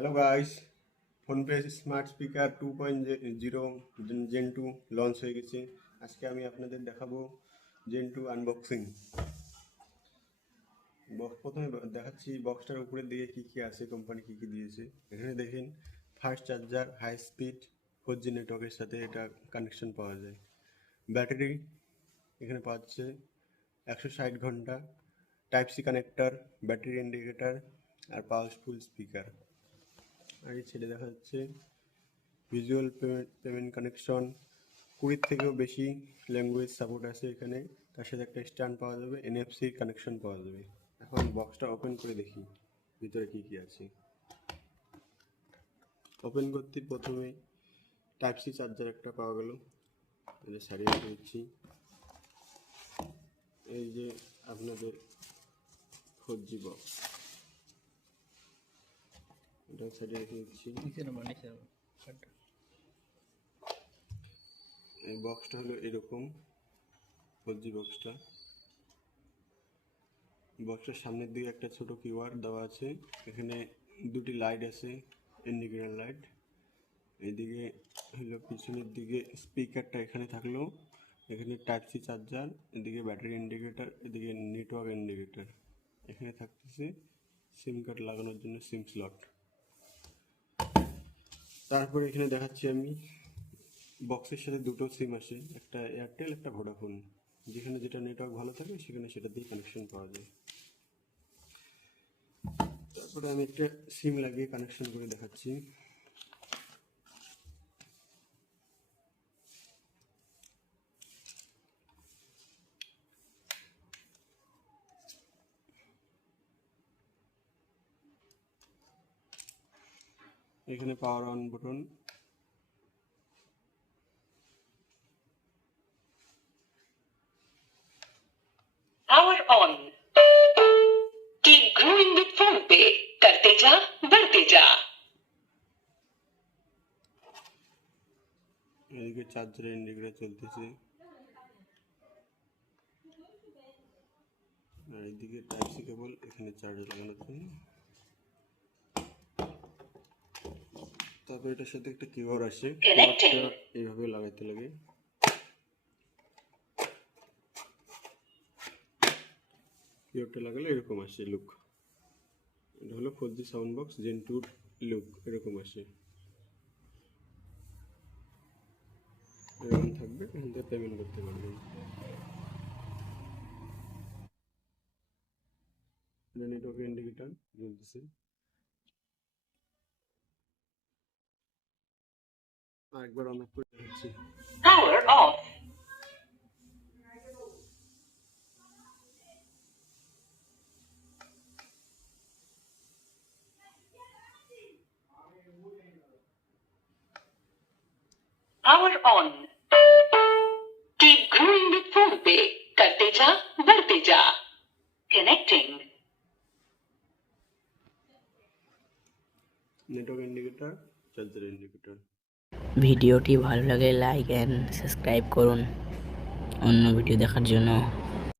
Hello guys, PhonePe smart speaker 2.0 gen 2 launch হয়ে গেছে। আজকে আমি আপনাদের দেখাবো জেন 2 আনবক্সিং। প্রথমে দেখাচ্ছি বক্সটার উপরের দিকে কি কি আছে, কোম্পানি কি কি দিয়েছে। এখানে দেখেন fast charger, high speed 4G নেটওয়ার্কের সাথে এটা কানেকশন পাওয়া যায়। ব্যাটারি এখানে পাচ্ছে 160 ঘন্টা, type C connector, battery indicator আর পাওয়ারফুল স্পিকার। আর এই ছেড়ে দেখা যাচ্ছে ভিজুয়াল পেমেন্ট কানেকশন, 20 থেকেও বেশি ল্যাঙ্গুয়েজ সাপোর্ট আছে এখানে। তার সাথে একটা স্ট্যান্ড পাওয়া যাবে, NFC কানেকশন পাওয়া যাবে। এখন বক্সটা ওপেন করে দেখি ভিতরে কি কি আছে। ওপেন করতে প্রথমে টাইপ সি চার্জার একটা পাওয়া গেল, এটা সারিয়ে দিচ্ছি। এই যে আপনাদের 4G বক্স, এটা সারিয়ে রেখে দিচ্ছি। এই বক্সটা হলো এরকম, 4G বক্সটা। বক্সের সামনের দিকে একটা ছোট কিউআর দেওয়া আছে। এখানে দুটি লাইট আছে, ইন্ডিকেটর লাইট। এইদিকে হলো পিছনের দিকে স্পিকারটা এখানে থাকলো, এখানে টাইপ সি চার্জার, এদিকে ব্যাটারি ইন্ডিকেটর, এদিকে নেটওয়ার্ক ইন্ডিকেটর। এখানে থাকতেছে সিম কার্ড লাগানোর জন্য সিম স্লট। তারপরে এখানে দেখাচ্ছি আমি বক্সের সাথে দুটো সিম আসে, একটা এয়ারটেল একটা ভোডাফোন। যেখানে যেটা নেটওয়ার্ক ভালো থাকে সেখানে সেটা দিয়ে কানেকশন পাওয়া যায়। তারপরে আমি একটা সিম লাগিয়ে কানেকশন করে দেখাচ্ছি। এখানে power on button, Power on. Keep growing with PhonePe. करते जा, बढ़ते जा. এদিকে চার্জারের ইন্ডিকেটর চলতেছে, আর এদিকে টাইপ সি কেবল এখানে চার্জ লাগানোর জন্য। তারপর এটার সাথে একটা কিউআর আসে, কিউআরটা এইভাবে লাগাইতে লাগে। কিউআরটা লাগালে এরকম আসে লুক। এটা হলো 4G sound box gen 2 look, এরকম আসে। এরকম থাকবে, এখান থেকে পেমেন্ট করতে পারবেন। এটা নেটওয়ার্ক ইন্ডিকেটর জ্বলতেছে। আরেকবার অন অফ করে দেখাচ্ছি। Power off. Power on. Keep growing with PhonePe. करते जा, बढ़ते जा. Connecting. Network indicator, charger indicator. ভিডিওটি ভালো লাগে লাইক অ্যান্ড সাবস্ক্রাইব করুন অন্য ভিডিও দেখার জন্য।